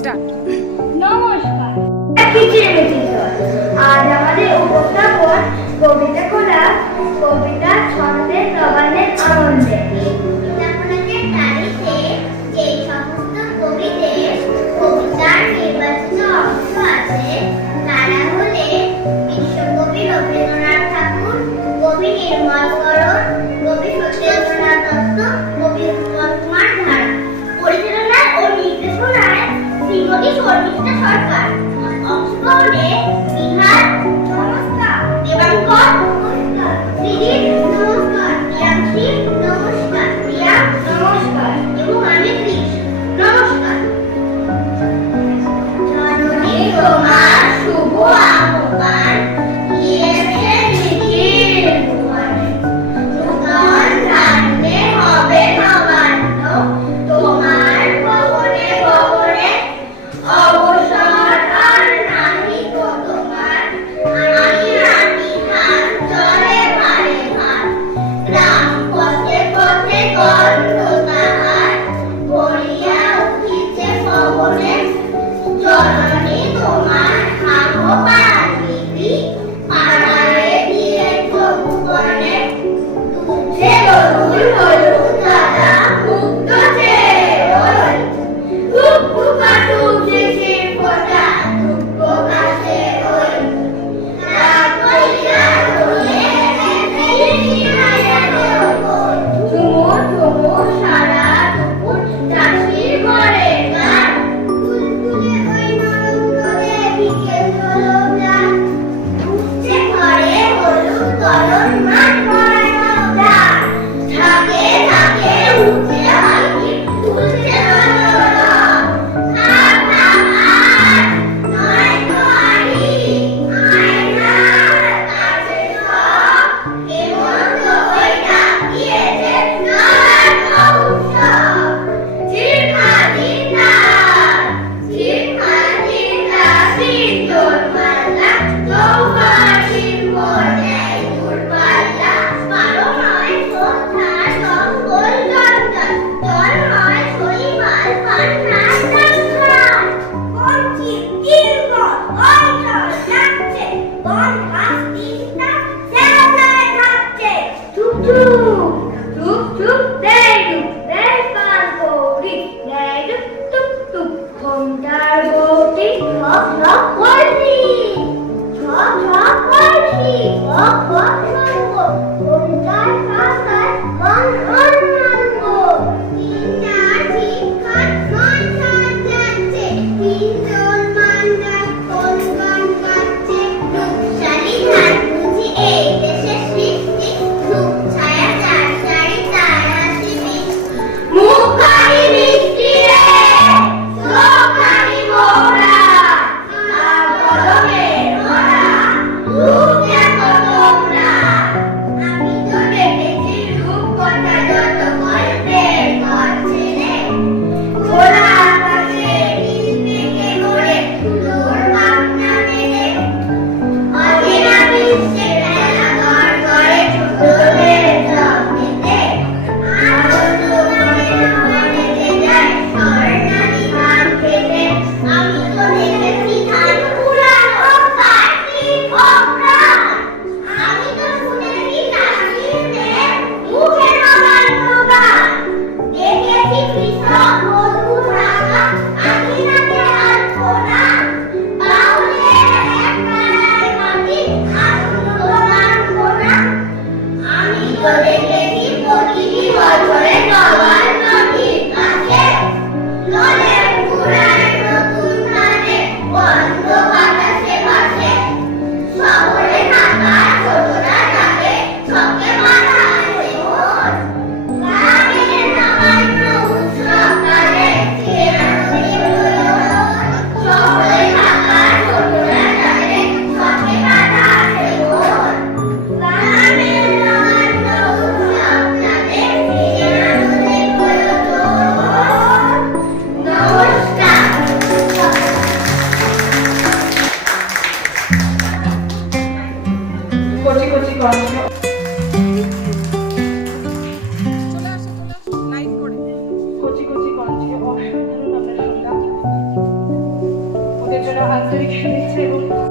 Start নমস্কার। আজ আমাদের উপস্থাপন কবিতা কলা বিপ্লবী শর্মিষ্ঠা সরকার অক্সফোর্ডে বিহার Дякую. Ele.